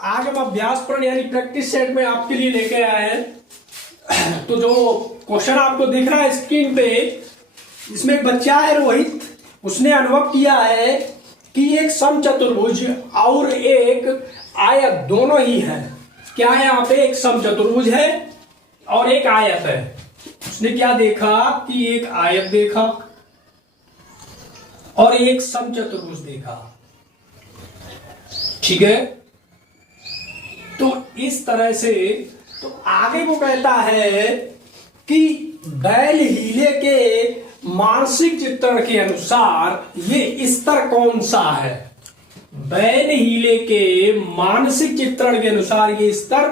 आज हम अभ्यास प्रश्न यानी प्रैक्टिस सेट में आपके लिए लेके आए हैं। तो जो क्वेश्चन आपको दिख रहा है स्क्रीन पे, इसमें एक बच्चा है रोहित, उसने अनुभव किया है कि एक समचतुर्भुज और एक आयत दोनों ही है। क्या है यहाँ पे? एक समचतुर्भुज है और एक आयत है। उसने क्या देखा कि एक आयत देखा और एक समचतुर्भुज देखा। ठीक है, तो इस तरह से तो आगे वो कहता है कि बैल हीले के मानसिक चित्रण के अनुसार ये स्तर कौन सा है। बैल हीले के मानसिक चित्रण के अनुसार ये स्तर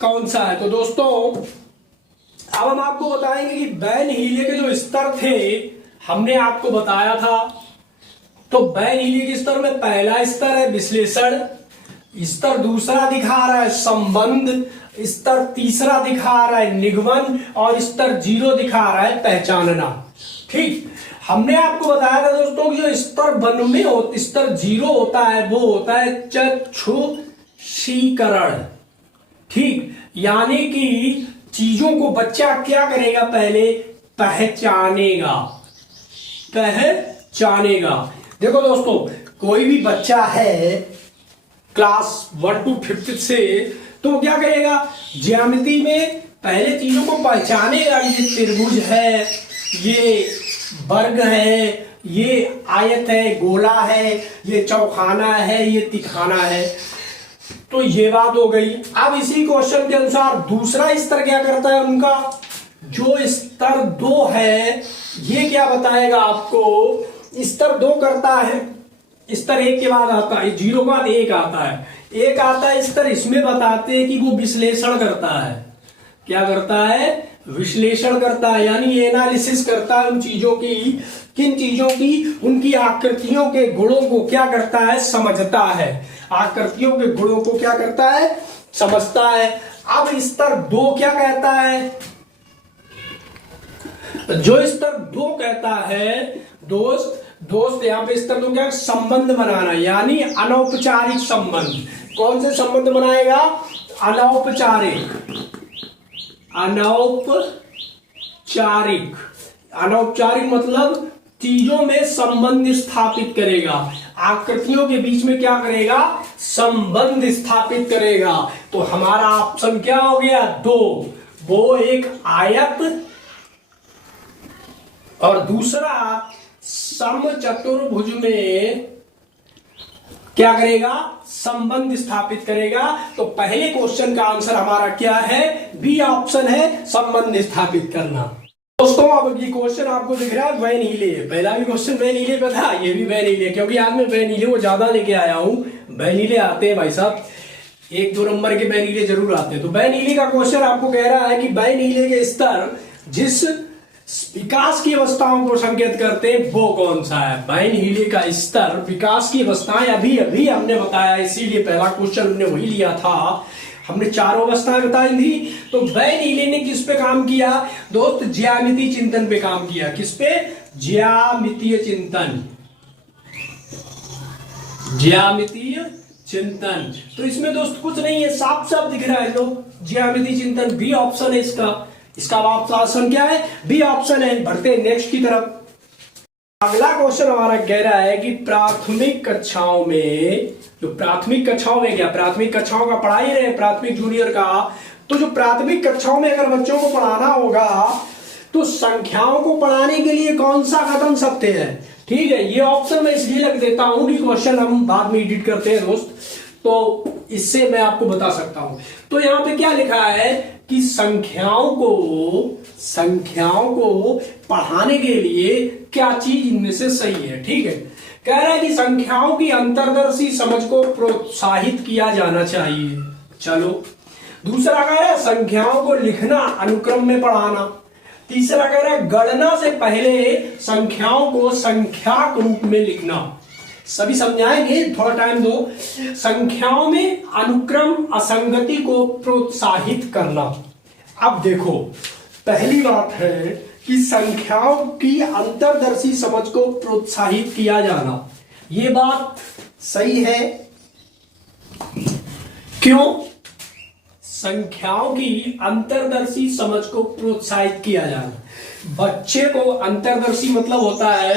कौन सा है। तो दोस्तों अब हम आपको बताएंगे कि बैल हीले के जो स्तर थे हमने आपको बताया था। तो बैल हीले के स्तर में पहला स्तर है विश्लेषण, स्तर दूसरा दिखा रहा है संबंध, स्तर तीसरा दिखा रहा है निगमन और स्तर 0 दिखा रहा है पहचानना। ठीक, हमने आपको बताया था दोस्तों कि जो स्तर 1 में स्तर 0 होता है वो होता है चक्षुषीकरण। ठीक, यानी कि चीजों को बच्चा क्या करेगा? पहले पहचानेगा। देखो दोस्तों, कोई भी बच्चा है क्लास 1 to 5 से, तो वो क्या करेगा? ज्यामिति में पहले चीजों को पहचानेगा। ये त्रिभुज है, ये वर्ग है, ये आयत है, गोला है, ये चौखाना है, ये तिखाना है। तो ये बात हो गई। अब इसी क्वेश्चन के अनुसार दूसरा स्तर क्या करता है उनका? जो स्तर 2 है ये क्या बताएगा आपको? स्तर 2 करता है, स्तर 1 के बाद आता है, 0 के बाद 1 आता है, 1 आता है स्तर। इसमें बताते हैं कि वो विश्लेषण करता है। क्या करता है? विश्लेषण करता है, यानी एनालिसिस करता है उन चीजों की। किन चीजों की? उनकी आकृतियों के गुणों को क्या करता है? समझता है। आकृतियों के गुणों को क्या करता है? समझता है। अब स्तर 2 क्या कहता है? जो स्तर 2 कहता है दोस्त यहाँ पे स्तर 2 क्या? संबंध बनाना, यानी अनौपचारिक संबंध। कौन से संबंध बनाएगा? अनौपचारिक मतलब चीजों में संबंध स्थापित करेगा। आकृतियों के बीच में क्या करेगा? संबंध स्थापित करेगा। तो हमारा ऑप्शन क्या हो गया? 2। वो एक आयत और दूसरा समचतुर्भुज में क्या करेगा? संबंध स्थापित करेगा। तो पहले क्वेश्चन का आंसर हमारा क्या है? बी ऑप्शन है, संबंध स्थापित करना। दोस्तों अब ये क्वेश्चन आपको दिख रहा है वैन हीले। पहला भी क्वेश्चन वैन हीले पे था, ये भी वैन हीले, क्योंकि आज मैं वैन हीले को ज्यादा लेके आया हूं। वैन हीले आते हैं भाई साहब, 1-2 नंबर के वैन हीले जरूर आते हैं। तो वैन हीले का क्वेश्चन आपको कह रहा है कि वैन हीले के स्तर जिस विकास की अवस्थाओं को संकेत करते हैं वो कौन सा है? वैन हीले का स्तर विकास की अवस्थाएं अभी हमने बताया, इसीलिए पहला क्वेश्चन हमने वही लिया था। हमने 4 अवस्थाएं बताई थी। तो वैन हीले ने किस पे काम किया दोस्त? ज्यामितीय चिंतन पे काम किया। किस पे? ज्यामितीय चिंतन। तो इसमें दोस्त कुछ नहीं है, साफ साफ दिख रहा है। लो, ज्यामितीय चिंतन, बी ऑप्शन है इसका ऑप्शन क्या है? बी ऑप्शन है। बढ़ते नेक्स्ट की तरफ। अगला क्वेश्चन हमारा कह रहा है कि प्राथमिक कक्षाओं में क्या प्राथमिक कक्षाओं का पढ़ा ही रहे, प्राथमिक जूनियर का। तो जो प्राथमिक कक्षाओं में अगर बच्चों को पढ़ाना होगा तो संख्याओं को पढ़ाने के लिए कौन सा कदम सकते हैं? ठीक है, ये ऑप्शन मैं इसलिए लग देता हूं कि क्वेश्चन हम बाद में एडिट करते हैं दोस्त, तो इससे मैं आपको बता सकता हूं। तो यहां पे क्या लिखा है कि संख्याओं को पढ़ाने के लिए क्या चीज इनमें से सही है। ठीक है, कह रहा है कि संख्याओं की अंतर्दर्शी समझ को प्रोत्साहित किया जाना चाहिए। चलो, दूसरा कह रहा है संख्याओं को लिखना अनुक्रम में पढ़ाना। तीसरा कह रहा है गणना से पहले संख्याओं को संख्याक रूप में लिखना। सभी समझाएंगे, थोड़ा टाइम दो। संख्याओं में अनुक्रम असंगति को प्रोत्साहित करना। अब देखो, पहली बात है कि संख्याओं की अंतर्दर्शी समझ को प्रोत्साहित किया जाना, ये बात सही है क्यों? संख्याओं की अंतर्दर्शी समझ को प्रोत्साहित किया जाना। बच्चे को अंतर्दर्शी मतलब होता है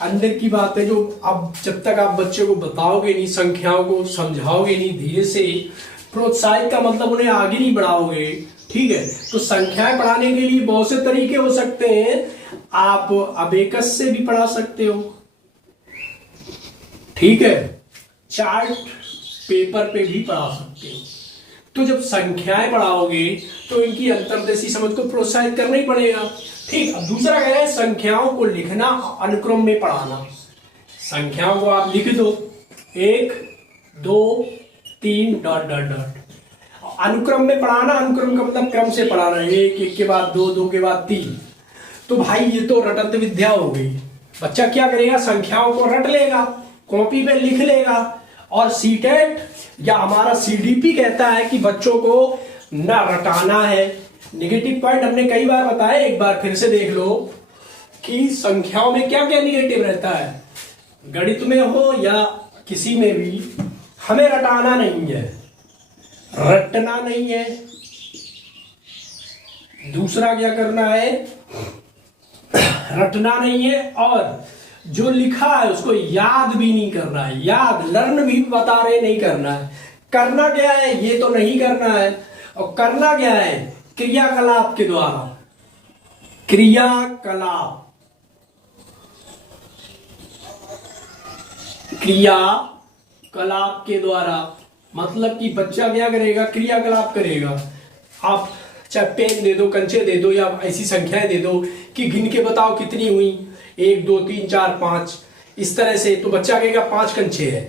अंदर की बातें जो अब जब तक आप बच्चे को बताओगे नहीं, संख्याओं को समझाओगे नहीं, धीरे से प्रोत्साहित का मतलब उन्हें आगे नहीं बढ़ाओगे। ठीक है, तो संख्याएं पढ़ाने के लिए बहुत से तरीके हो सकते हैं। आप अबेकस से भी पढ़ा सकते हो, ठीक है, चार्ट पेपर पे भी पढ़ा सकते हो। तो जब संख्याएं पढ़ाओगे तो इनकी अंतर्दर्शी समझ को प्रोत्साहित करना ही पड़ेगा। ठीक, अब दूसरा कह रहे हैं संख्याओं को लिखना, अनुक्रम में पढ़ाना। संख्याओं को आप लिख दो 1 2 3 डॉट डॉट डॉट। अनुक्रम में पढ़ाना, अनुक्रम का मतलब क्रम से पढ़ाना, 1 1 के बाद 2 2 के बाद 3। तो भाई ये तो रटंत विद्या हो गई। बच्चा क्या करेगा? संख्याओं को रट लेगा, कॉपी पे लिख लेगा। और सीटेट या हमारा सीडीपी कहता है कि बच्चों को ना रटाना है। निगेटिव पॉइंट हमने कई बार बताया, एक बार फिर से देख लो कि संख्याओं में क्या क्या निगेटिव रहता है। गणित में हो या किसी में भी हमें रटाना नहीं है, रटना नहीं है। दूसरा क्या करना है? रटना नहीं है, और जो लिखा है उसको याद भी नहीं करना है। याद लर्न भी बता रहे नहीं करना है। करना क्या है? ये तो नहीं करना है। और करना क्या है? क्रियाकलाप के द्वारा। क्रियाकलाप, क्रियाकलाप के द्वारा मतलब कि बच्चा क्या करेगा? क्रियाकलाप करेगा। आप चाहे पेन दे दो, कंचे दे दो, या ऐसी संख्याएं दे दो कि गिन के बताओ कितनी हुई, 1 2 3 4 5, इस तरह से। तो बच्चा कहेगा 5 कंचे है।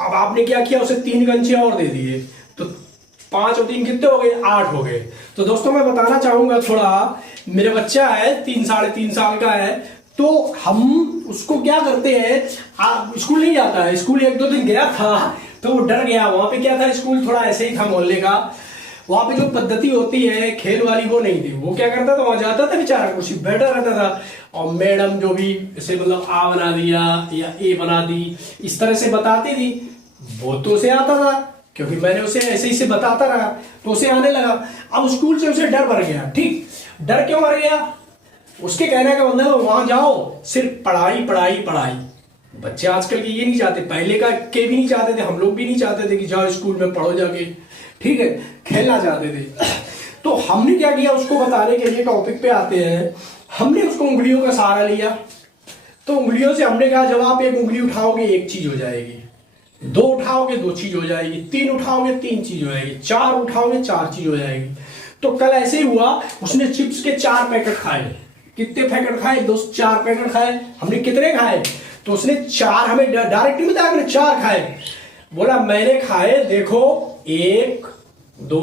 अब आपने क्या किया? उसे 3 कंचे और दे दिए, तो 5 और 3 कितने हो गए? 8 हो गए। तो दोस्तों मैं बताना चाहूंगा थोड़ा, मेरा बच्चा है 3 साढ़े 3 साल का है, तो हम उसको क्या करते हैं, आप स्कूल नहीं जाता है। स्कूल 1 2 दिन गया था तो वो डर गया। वहां पे क्या था? स्कूल थोड़ा ऐसे ही था मोहल्ले का। वहां पे जो पद्धति होती है खेल वाली वो नहीं थी। वो क्या करता था? वहां जाता था बेचारा, कुर्सी बैठा रहता था, और मैडम जो भी इसे मतलब आ बना दिया या ए बना दी, इस तरह से बताती थी। वो तो उसे आता था क्योंकि मैंने उसे ऐसे ही से बताता रहा, तो उसे आने लगा। अब स्कूल से उसे डर भर गया। ठीक, डर क्यों भर गया? उसके कहने का मतलब वहां जाओ सिर्फ पढ़ाई पढ़ाई पढ़ाई। बच्चे आजकल के ये नहीं चाहते, पहले का के भी नहीं चाहते थे, हम लोग भी नहीं चाहते थे कि जाओ स्कूल में पढ़ो जाके। ठीक है, खेलना चाहते थे। तो हमने क्या किया? उसको बताने के लिए टॉपिक पे आते हैं, हमने उसको उंगलियों का सहारा लिया। तो उंगलियों से हमने कहा जब आप 1 उंगली उठाओगे 1 चीज हो जाएगी, 2 उठाओगे 2 चीज हो जाएगी, 3 उठाओगे 3 चीज हो जाएगी, 4 उठाओगे 4 चीज हो जाएगी। तो कल ऐसे ही हुआ, उसने चिप्स के 4 पैकेट खाए। कितने पैकेट खाए? 4 पैकेट खाए। हमने कितने खाए? तो उसने 4, हमें डायरेक्ट नहीं बताया, हमने 4 खाए। बोला मैंने खाए देखो 1 2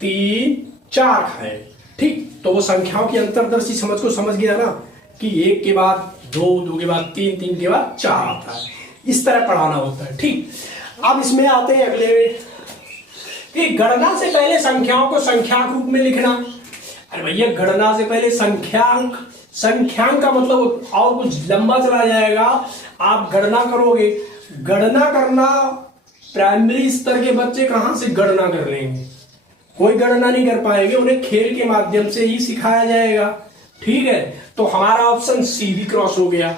3 4 खाए। ठीक, तो वो संख्याओं की अंतर्दर्शी समझ को समझ गया ना कि 1 के बाद 2 2 के बाद 3 3 के बाद 4 आता है। इस तरह पढ़ाना होता है। ठीक, अब इसमें आते हैं अगले कि गणना से पहले संख्याओं को संख्यांक रूप में लिखना। अरे भैया, गणना से पहले संख्यांक, संख्यांक का मतलब और कुछ लंबा चला जाएगा। आप गणना करोगे, गणना करना प्राइमरी स्तर के बच्चे कहां से गणना कर लेंगे? कोई गणना नहीं कर पाएंगे, उन्हें खेल के माध्यम से ही सिखाया जाएगा। ठीक है, तो हमारा ऑप्शन सी भी क्रॉस हो गया।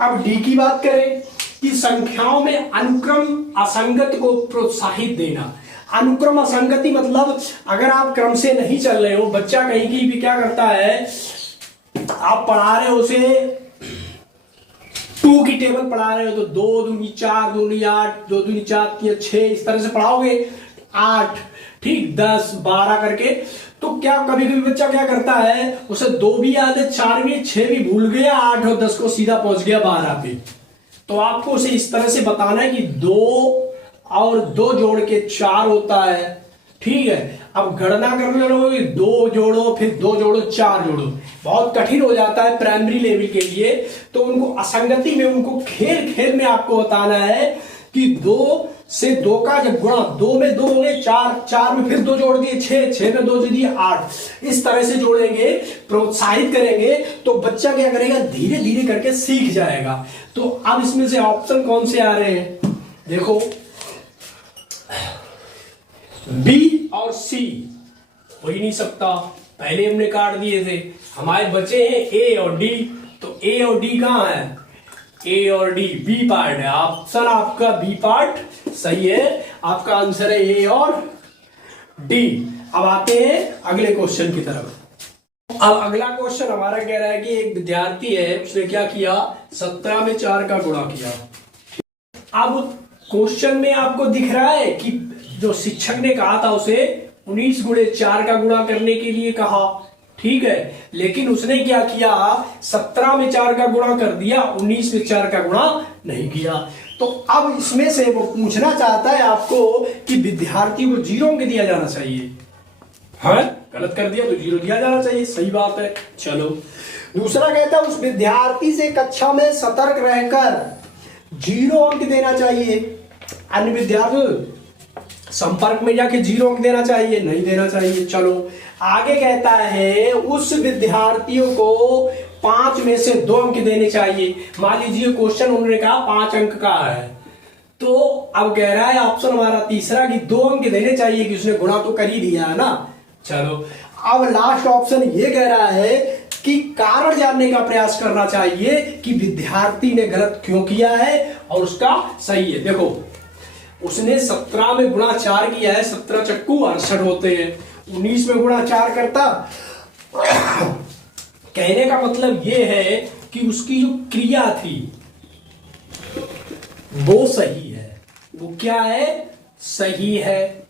अब डी की बात करें कि संख्याओं में अनुक्रम असंगत को प्रोत्साहित देना। अनुक्रम असंगति मतलब अगर आप क्रम से नहीं चल रहे हो, बच्चा कहीं की भी क्या करता है, आप पढ़ा रहे हो उसे 2 की टेबल पढ़ा रहे हो तो 2 दूनी 4 दूनी 8 2 दूनी 4 3 6 इस तरह से पढ़ाओगे 8, ठीक 10 12 करके। तो क्या कभी कभी बच्चा क्या करता है, उसे 2 भी याद है, 4 भी, 6 भी भूल गया, 8 और 10 को सीधा पहुंच गया 12 पे। तो आपको उसे इस तरह से बताना है कि 2 और 2 जोड़ के 4 होता है। ठीक है, अब गणना करने लगोगे 2 जोड़ो फिर 2 जोड़ो 4 जोड़ो, बहुत कठिन हो जाता है प्राइमरी लेवल के लिए। तो उनको असंगति में, उनको खेल खेल में आपको बताना है कि 2 से 2 का जब गुणा, 2 में 2 होंगे 4, 4 में फिर 2 जोड़ दिए 6, 6 में 2 जोड़ दिए 8, इस तरह से जोड़ेंगे, प्रोत्साहित करेंगे तो बच्चा क्या करेगा, धीरे धीरे करके सीख जाएगा। तो अब इसमें से ऑप्शन कौन से आ रहे हैं देखो, बी और सी हो ही नहीं सकता, पहले हमने काट दिए थे। हमारे बचे हैं ए और डी, तो ए और डी कहाँ है? ए और डी बी पार्ट है। ऑप्शन आपका बी पार्ट सही है, आपका आंसर है ए और डी। अब आते हैं अगले क्वेश्चन की तरफ। अब अगला क्वेश्चन हमारा कह रहा है कि एक विद्यार्थी है, उसने क्या किया? 17 में 4 का गुणा किया। अब क्वेश्चन में आपको दिख रहा है कि जो शिक्षक ने कहा था उसे 19 गुणे 4 का गुणा करने के लिए कहा, ठीक है, लेकिन उसने क्या किया? 17 में 4 का गुणा कर दिया, 19 में 4 का गुणा नहीं किया। तो अब इसमें से वो पूछना चाहता है आपको कि विद्यार्थी को 0 अंक दिया जाना चाहिए। हाँ, गलत कर दिया तो 0 दिया जाना चाहिए, सही बात है। चलो, दूसरा कहता है उस विद्यार्थी से कक्षा में सतर्क रहकर 0 अंक देना चाहिए। अन्य विद्यार्थी संपर्क में जाके 0 अंक देना चाहिए, नहीं देना चाहिए। चलो, आगे कहता है उस विद्यार्थियों को 5 में से 2 अंक देने चाहिए। मान लीजिए क्वेश्चन उन्होंने कहा 5 अंक का है, तो अब कह रहा है ऑप्शन हमारा तीसरा कि 2 अंक देने चाहिए, कि उसने गुणा तो कर ही दिया है ना। चलो, अब लास्ट ऑप्शन ये कह रहा है कि कारण जानने का प्रयास करना चाहिए कि विद्यार्थी ने गलत क्यों किया है और उसका सही है। देखो, उसने 17 में गुणा 4 किया है, 17 चक्कू 68 होते हैं, 19 में गुणा 4 करता। कहने का मतलब यह है कि उसकी जो क्रिया थी वो सही है। वो क्या है? सही है,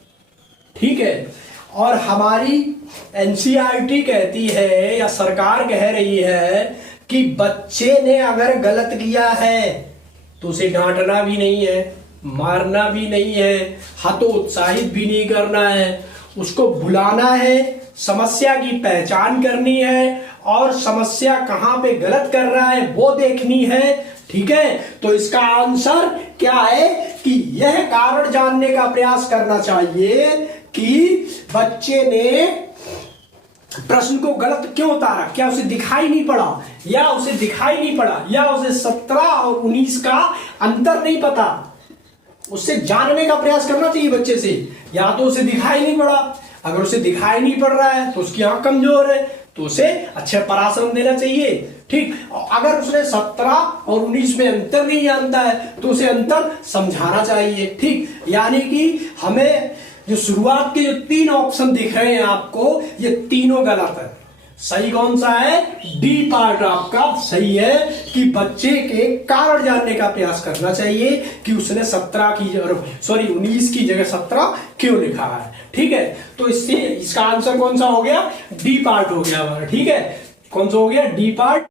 ठीक है। और हमारी एनसीईआरटी कहती है या सरकार कह रही है कि बच्चे ने अगर गलत किया है तो उसे डांटना भी नहीं है, मारना भी नहीं है, हतोत्साहित भी नहीं करना है, उसको बुलाना है, समस्या की पहचान करनी है और समस्या कहां पे गलत कर रहा है वो देखनी है, ठीक है। तो इसका आंसर क्या है कि यह कारण जानने का प्रयास करना चाहिए कि बच्चे ने प्रश्न को गलत क्यों उतारा, क्या उसे दिखाई नहीं पड़ा, या उसे दिखाई नहीं पड़ा, या उसे 17 और 19 का अंतर नहीं पता। उससे जानने का प्रयास करना चाहिए बच्चे से। या तो उसे दिखाई नहीं पड़ा, अगर उसे दिखाई नहीं पड़ रहा है तो उसकी आंख कमजोर है, तो उसे अच्छे परामर्श देना चाहिए, ठीक। अगर उसने 17 और 19 में अंतर नहीं जानता है तो उसे अंतर समझाना चाहिए, ठीक। यानी कि हमें जो शुरुआत के जो 3 ऑप्शन दिख रहे हैं आपको, ये तीनों गलत है। सही कौन सा है? डी पार्ट आपका सही है कि बच्चे के कारण जानने का प्रयास करना चाहिए कि उसने 19 की जगह 17 क्यों लिखा है, ठीक है। तो इससे इसका आंसर कौन सा हो गया? डी पार्ट हो गया हमारा, ठीक है। कौन सा हो गया? D part.